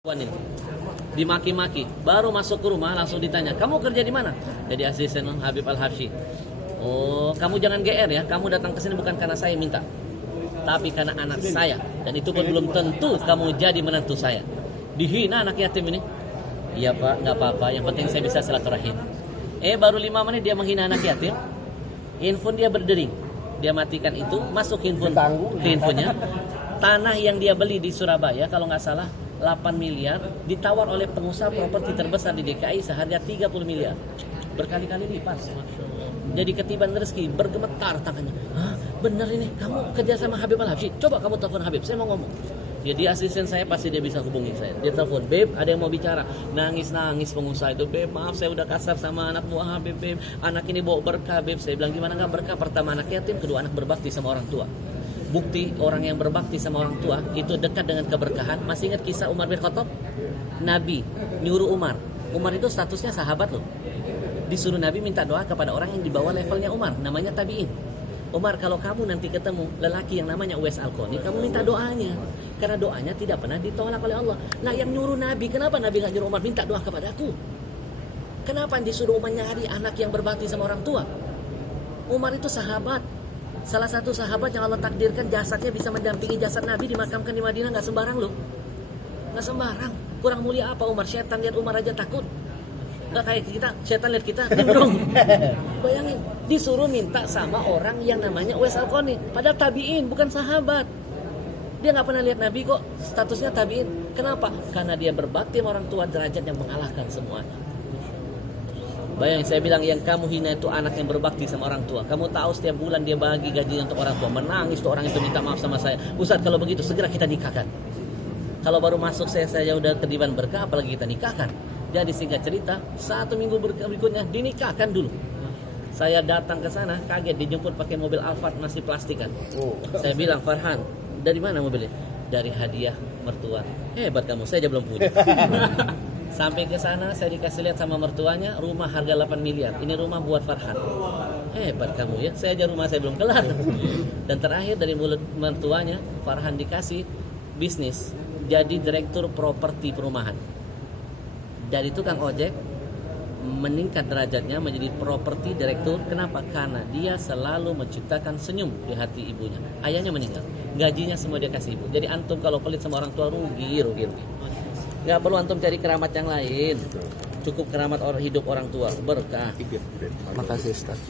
Ini dimaki-maki, baru masuk ke rumah langsung ditanya, kamu kerja di mana? Jadi asisten Habib Al-Habsyi. Oh, kamu jangan GR ya, kamu datang ke sini bukan karena saya minta, tapi karena anak saya, dan itu pun belum tentu kamu jadi menantu saya. Dihina anak yatim ini. Iya pak, nggak apa-apa, yang penting saya bisa silaturahim. Baru 5 menit dia menghina anak yatim, handphone dia berdering, dia matikan itu, masuk handphone ke handphonenya. Tanah yang dia beli di Surabaya kalau nggak salah 8 miliar ditawar oleh pengusaha properti terbesar di DKI seharga 30 miliar. Berkali-kali lipat. Jadi ketiban rezeki, bergemetar tangannya. Hah, bener ini, kamu kerja sama Habib Al-Habsyi? Coba kamu telepon Habib, saya mau ngomong. Jadi asisten saya pasti dia bisa hubungi saya. Dia telepon, Beb, ada yang mau bicara. Nangis-nangis pengusaha itu, Beb, maaf saya udah kasar sama anak buah Habib, Beb. Anak ini bawa berkah, Beb. Saya bilang, gimana gak berkah? Pertama anak yatim, kedua anak berbakti sama orang tua. Bukti orang yang berbakti sama orang tua itu dekat dengan keberkahan. Masih ingat kisah Umar bin Khattab? Nabi nyuruh Umar. Umar itu statusnya sahabat loh. Disuruh Nabi minta doa kepada orang yang di bawah levelnya Umar, namanya tabi'in. Umar, kalau kamu nanti ketemu lelaki yang namanya Uwais Al-Qarni, kamu minta doanya. Karena doanya tidak pernah ditolak oleh Allah. Nah yang nyuruh Nabi, kenapa Nabi gak nyuruh Umar minta doa kepadaku? Kenapa disuruh Umar nyari anak yang berbakti sama orang tua? Umar itu sahabat. Salah satu sahabat yang Allah takdirkan jasadnya bisa mendampingi jasad Nabi dimakamkan di Madinah, nggak sembarang loh, nggak sembarang. Kurang mulia apa Umar? Setan lihat Umar aja takut. Nggak kayak kita, setan lihat kita nimbrung. Bayangin, disuruh minta sama orang yang namanya Uwais Al-Qarni, padahal tabi'in, bukan sahabat. Dia nggak pernah lihat Nabi kok, statusnya tabi'in. Kenapa? Karena dia berbakti sama orang tua, derajat yang mengalahkan semuanya. Bayangin, saya bilang yang kamu hina itu anak yang berbakti sama orang tua. Kamu tahu setiap bulan dia bagi gajinya untuk orang tua. Menangis tuh orang itu minta maaf sama saya. Ustaz, kalau begitu segera kita nikahkan. Kalau baru masuk saya udah kediban berkah, apalagi kita nikahkan. Jadi singkat cerita, 1 minggu berikutnya dinikahkan dulu. Saya datang ke sana, kaget dijemput pakai mobil Alphard masih plastikan. Saya bilang, Farhan, dari mana mobilnya? Dari hadiah mertua. Hebat kamu, saya aja belum punya. Sampai ke sana saya dikasih lihat sama mertuanya rumah harga 8 miliar. Ini rumah buat Farhan. Hebat kamu ya. Saya aja rumah saya belum kelar. Dan terakhir dari mulut mertuanya, Farhan dikasih bisnis jadi direktur properti perumahan. Dari tukang ojek meningkat derajatnya menjadi properti direktur. Kenapa? Karena dia selalu menciptakan senyum di hati ibunya. Ayahnya meninggal, gajinya semua dia kasih ibu. Jadi antum kalau pelit sama orang tua rugi. Gak perlu antum cari keramat yang lain. Cukup keramat hidup orang tua, berkah. Makasih Ustaz.